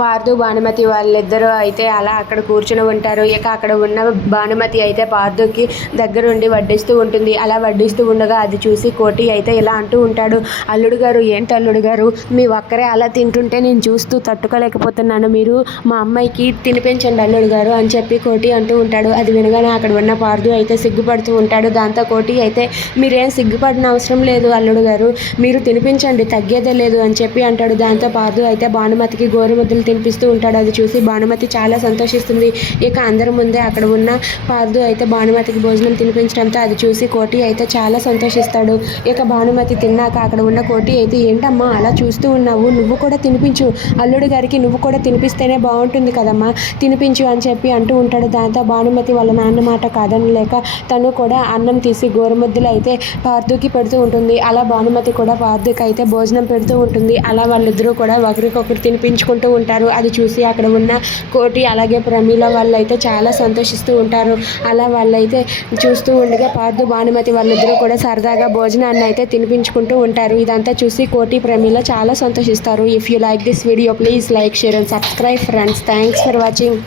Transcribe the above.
పార్థు భానుమతి వాళ్ళిద్దరూ అయితే అలా అక్కడ కూర్చుని ఉంటారు. ఇక అక్కడ ఉన్న భానుమతి అయితే పార్థుకి దగ్గరుండి వడ్డిస్తూ ఉంటుంది. అలా వడ్డిస్తూ ఉండగా అది చూసి కోటి అయితే ఇలా అంటూ ఉంటాడు, అల్లుడు గారు ఏంటి అల్లుడు గారు మీ ఒక్కరే అలా తింటుంటే నేను చూస్తూ తట్టుకోలేకపోతున్నాను, మీరు మా అమ్మాయికి తినిపించండి అల్లుడు గారు అని చెప్పి కోటి అంటూ ఉంటాడు. అది వినగానే అక్కడ ఉన్న పార్థు అయితే సిగ్గుపడుతూ ఉంటాడు. దాంతో కోటి అయితే మీరేం సిగ్గుపడిన అవసరం లేదు అల్లుడు గారు, మీరు తినిపించండి తగ్గేదే లేదు అని చెప్పి అంటాడు. దాంతో పార్థు అయితే భానుమతికి గోరుముద్దలు తినిపిస్తూ ఉంటాడు. అది చూసి భానుమతి చాలా సంతోషిస్తుంది. ఇక అందరి ముందే అక్కడ ఉన్న పార్థు అయితే భానుమతికి భోజనం తినిపించడంతో అది చూసి కోటి అయితే చాలా సంతోషిస్తాడు. ఇక భానుమతి తిన్నాక అక్కడ ఉన్న కోటి అయితే ఏంటమ్మా అలా చూస్తూ ఉన్నావు, నువ్వు కూడా తినిపించు అల్లుడు గారికి, నువ్వు కూడా తినిపిస్తేనే బాగుంటుంది కదమ్మా, తినిపించు అని చెప్పి అంటూ ఉంటాడు. దాంతో భానుమతి వాళ్ళ నాన్న మాట కాదనలేక తను కూడా అన్నం తీసి గోరుముద్దలు అయితే పార్థుకి పెడుతూ ఉంటుంది. అలా భానుమతి కూడా పార్థుకి అయితే భోజనం పెడుతూ ఉంటుంది. అలా వాళ్ళిద్దరూ కూడా ఒకరికొకరు తినిపించుకుంటూ ఉంటారు. అది చూసి అక్కడ ఉన్న కోటి అలాగే ప్రమీల వాళ్ళు అయితే చాలా సంతోషిస్తూ ఉంటారు. అలా వాళ్ళైతే చూస్తూ ఉండగా పార్థు భానుమతి వాళ్ళిద్దరూ కూడా సరదాగా భోజనాన్ని అయితే తినిపించుకుంటూ ఉంటారు. ఇదంతా చూసి కోటి ప్రమీల చాలా సంతోషిస్తారు. If you like this video please like share and subscribe friends. Thanks for watching.